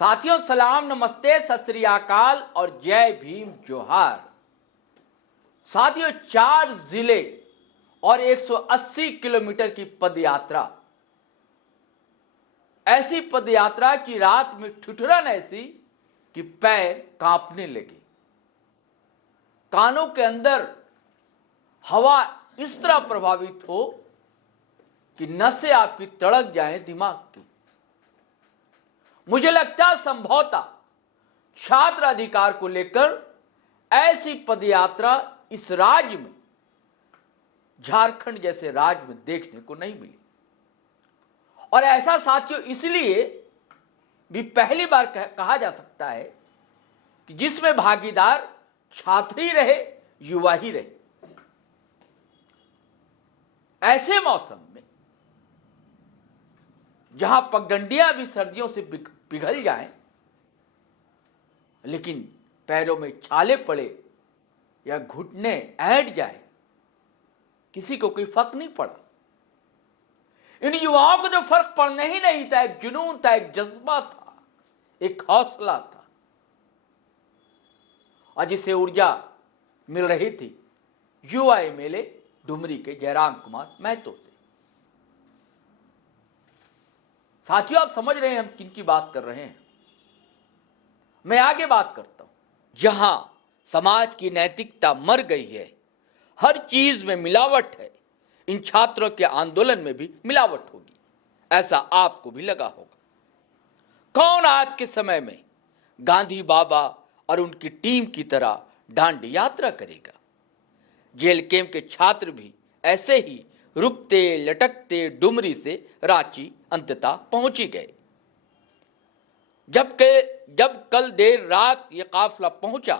साथियों, सलाम, नमस्ते, सत श्री अकाल और जय भीम जोहार। साथियों, 4 जिले और 180 किलोमीटर की पदयात्रा, ऐसी पदयात्रा की रात में ठिठुरन ऐसी कि पैर कांपने लगे, कानों के अंदर हवा इस तरह प्रभावित हो कि नसें आपकी तड़क जाएं दिमाग की। मुझे लगता है संभवतः छात्र अधिकार को लेकर ऐसी पदयात्रा इस राज्य में, झारखंड जैसे राज्य में देखने को नहीं मिली। और ऐसा साथियों इसलिए भी पहली बार कहा जा सकता है कि जिसमें भागीदार छात्र ही रहे, युवा ही रहे। ऐसे मौसम में जहां पगडंडियां भी सर्दियों से पिघल जाएं, लेकिन पैरों में छाले पड़े या घुटने ऐंठ जाए, किसी को कोई फर्क नहीं पड़ा। इन युवाओं को तो फर्क पड़ने ही नहीं था। एक जुनून था, एक जज्बा था, एक हौसला था, और जिसे ऊर्जा मिल रही थी युवा एमएलए डुमरी के जयराम कुमार महतो से। साथियों, आप समझ रहे हैं हम किन की बात कर रहे हैं। मैं आगे बात करता हूं। जहां समाज की नैतिकता मर गई है, हर चीज में मिलावट है, इन छात्रों के आंदोलन में भी मिलावट होगी, ऐसा आपको भी लगा होगा। कौन आज के समय में गांधी बाबा और उनकी टीम की तरह डांडी यात्रा करेगा। जेल कैंप के छात्र भी ऐसे ही रुकते लटकते डुमरी से रांची अंततः पहुंची गए। जब कल देर रात ये काफिला पहुंचा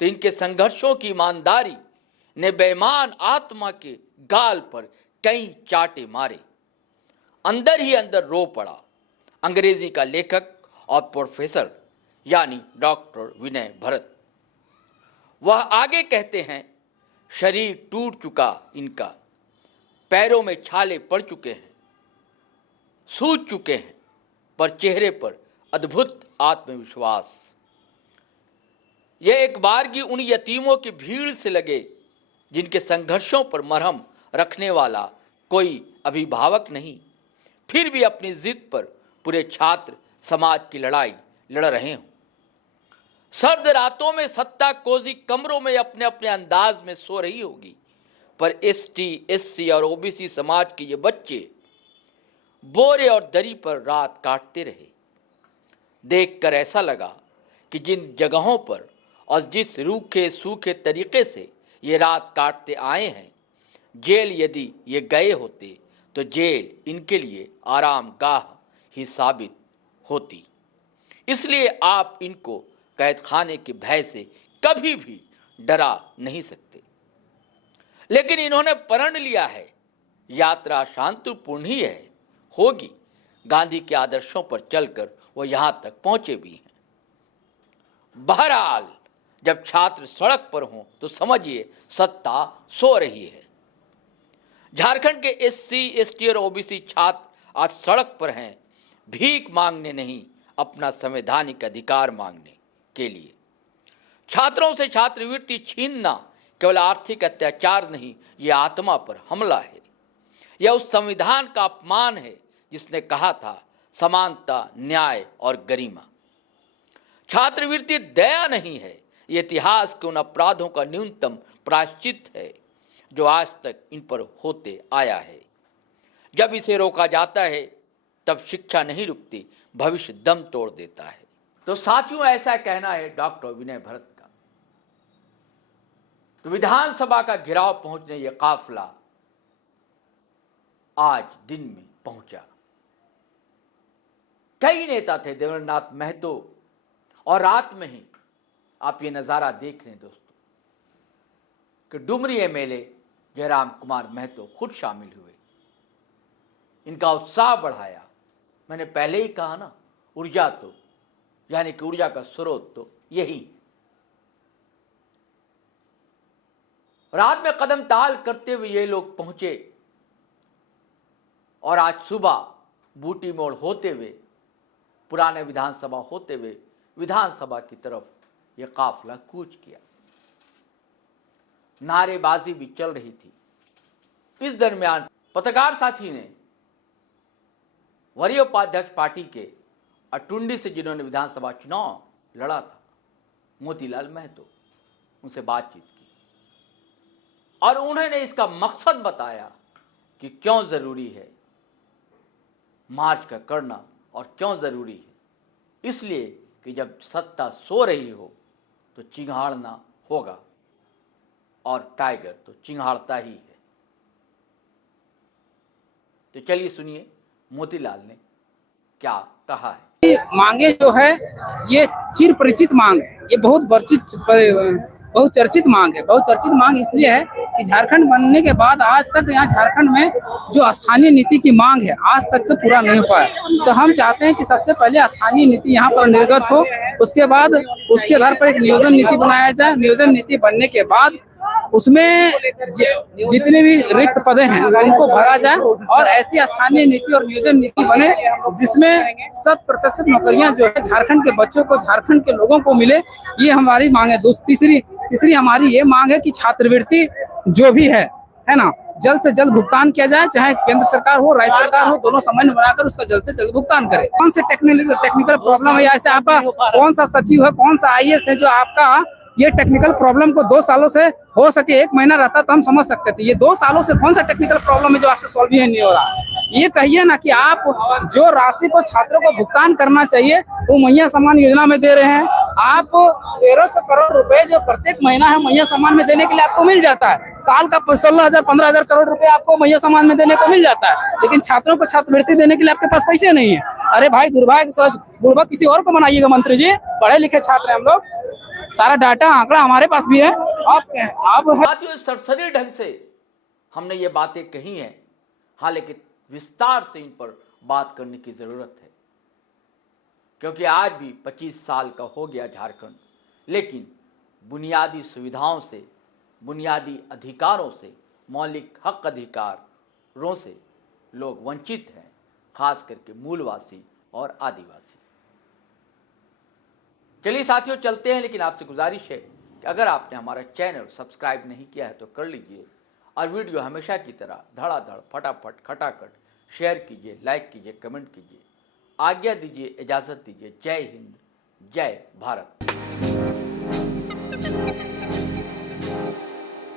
तो इनके संघर्षों की ईमानदारी ने बेईमान आत्मा के गाल पर कई चाटे मारे। अंदर ही अंदर रो पड़ा अंग्रेजी का लेखक और प्रोफेसर यानी डॉक्टर विनय भरत। वह आगे कहते हैं, शरीर टूट चुका इनका, पैरों में छाले पड़ चुके हैं, सूज चुके हैं, पर चेहरे पर अद्भुत आत्मविश्वास। यह एक बारगी उन यतीमों की भीड़ से लगे जिनके संघर्षों पर मरहम रखने वाला कोई अभिभावक नहीं, फिर भी अपनी जिद पर पूरे छात्र समाज की लड़ाई लड़ रहे हों। सर्द रातों में सत्ता कोजी कमरों में अपने अपने अंदाज में सो रही होगी, पर एसटी, एससी और ओबीसी समाज के ये बच्चे बोरे और दरी पर रात काटते रहे। देखकर ऐसा लगा कि जिन जगहों पर और जिस रूखे सूखे तरीके से ये रात काटते आए हैं, जेल यदि ये गए होते तो जेल इनके लिए आराम गाह ही साबित होती। इसलिए आप इनको कैद खाने के भय से कभी भी डरा नहीं सकते। लेकिन इन्होंने प्रण लिया है, यात्रा शांतिपूर्ण ही है, होगी। गांधी के आदर्शों पर चलकर वो यहां तक पहुंचे भी हैं। बहरहाल, जब छात्र सड़क पर हों तो समझिए सत्ता सो रही है। झारखंड के एससी, एसटी और ओबीसी छात्र आज सड़क पर हैं, भीख मांगने नहीं, अपना संवैधानिक अधिकार मांगने के लिए। छात्रों से छात्रवृत्ति छीनना केवल आर्थिक अत्याचार नहीं, यह आत्मा पर हमला है। यह उस संविधान का अपमान है जिसने कहा था समानता, न्याय और गरिमा। छात्रवृत्ति दया नहीं है, यह इतिहास के उन अपराधों का न्यूनतम प्रायश्चित है जो आज तक इन पर होते आया है। जब इसे रोका जाता है तब शिक्षा नहीं रुकती, भविष्य दम तोड़ देता है। तो साथियों, ऐसा कहना है डॉक्टर विनय भरत का। तो विधानसभा का घिराव पहुंचने ये काफिला आज दिन में पहुंचा। कई नेता थे, देवेंद्रनाथ महतो, और रात में ही आप ये नजारा देख रहे हैं दोस्तों कि डुमरी एमएलए जयराम कुमार महतो खुद शामिल हुए। इनका उत्साह बढ़ाया। मैंने पहले ही कहा ना, ऊर्जा तो यानी कि ऊर्जा का स्रोत तो यही। रात में कदम ताल करते हुए ये लोग पहुंचे और आज सुबह बूटी मोड़ होते हुए पुराने विधानसभा होते हुए विधानसभा की तरफ यह काफिला कूच किया। नारेबाजी भी चल रही थी। इस दरमियान पत्रकार साथी ने वरीय उपाध्यक्ष पार्टी के अटुंडी से, जिन्होंने विधानसभा चुनाव लड़ा था, मोतीलाल महतो, उनसे बातचीत की और उन्होंने इसका मकसद बताया कि क्यों जरूरी है मार्च का करना और क्यों जरूरी है। इसलिए कि जब सत्ता सो रही हो तो चिंगाड़ना होगा और टाइगर तो चिंगाड़ता ही है। तो चलिए सुनिए मोतीलाल ने क्या कहा है। मांगे जो है ये चिर परिचित मांग है, ये बहुत चर्चित मांग है। बहुत चर्चित मांग इसलिए है कि झारखंड बनने के बाद आज तक यहाँ झारखंड में जो स्थानीय नीति की मांग है आज तक से पूरा नहीं हो पाया। तो हम चाहते हैं कि सबसे पहले स्थानीय नीति यहाँ पर निर्गत हो, उसके बाद उसके आधार पर एक नियोजन नीति बनाया जाए। नियोजन नीति बनने के बाद उसमें जितने भी रिक्त पदे हैं उनको भरा जाए और ऐसी स्थानीय नीति और नियोजन नीति बने जिसमें 100% नौकरियां जो है झारखंड के बच्चों को, झारखंड के लोगों को मिले। ये हमारी मांग है। तीसरी हमारी ये मांग है कि छात्रवृत्ति जो भी है ना, जल्द से जल्द भुगतान किया जाए। चाहे केंद्र सरकार हो, राज्य सरकार हो, दोनों समन्वय बनाकर उसका जल्द से जल्द भुगतान करे। कौन से टेक्निकल प्रॉब्लम है, ऐसे आपका कौन सा सचिव है, कौन सा IAS है जो आपका ये टेक्निकल प्रॉब्लम को 2 सालों से, हो सके 1 महीना रहता तो हम समझ सकते थे। ये 2 सालों से कौन सा टेक्निकल प्रॉब्लम है जो आपसे सॉल्व ही नहीं हो रहा। ये कहिए ना कि आप जो राशि को छात्रों को भुगतान करना चाहिए वो मैया सम्मान योजना में दे रहे हैं। आप 1300 करोड़ रुपए जो प्रत्येक महीना है मैया सम्मान में देने के लिए आपको मिल जाता है। साल का 16,000 15,000 करोड़ रुपए आपको मैया सम्मान में देने को मिल जाता है, लेकिन छात्रों को छात्रवृत्ति देने के लिए आपके पास पैसे नहीं है। अरे भाई दुर्भाग्य, बुड़बक किसी और को बनाइएगा मंत्री जी, पढ़े लिखे छात्र हैं हम लोग, सारा डाटा आंकड़ा हमारे पास भी है। आप साथियों सरसरी ढंग से हमने ये बातें कही हैं, हाँ, लेकिन विस्तार से इन पर बात करने की जरूरत है क्योंकि आज भी 25 साल का हो गया झारखंड, लेकिन बुनियादी सुविधाओं से, बुनियादी अधिकारों से, मौलिक हक अधिकारों से लोग वंचित हैं, खास करके मूलवासी और आदिवासी। चलिए साथियों चलते हैं, लेकिन आपसे गुजारिश है कि अगर आपने हमारा चैनल सब्सक्राइब नहीं किया है तो कर लीजिए और वीडियो हमेशा की तरह धड़ाधड़ फटाफट खटाखट शेयर कीजिए, लाइक कीजिए, कमेंट कीजिए। आज्ञा दीजिए, इजाज़त दीजिए। जय हिंद, जय भारत।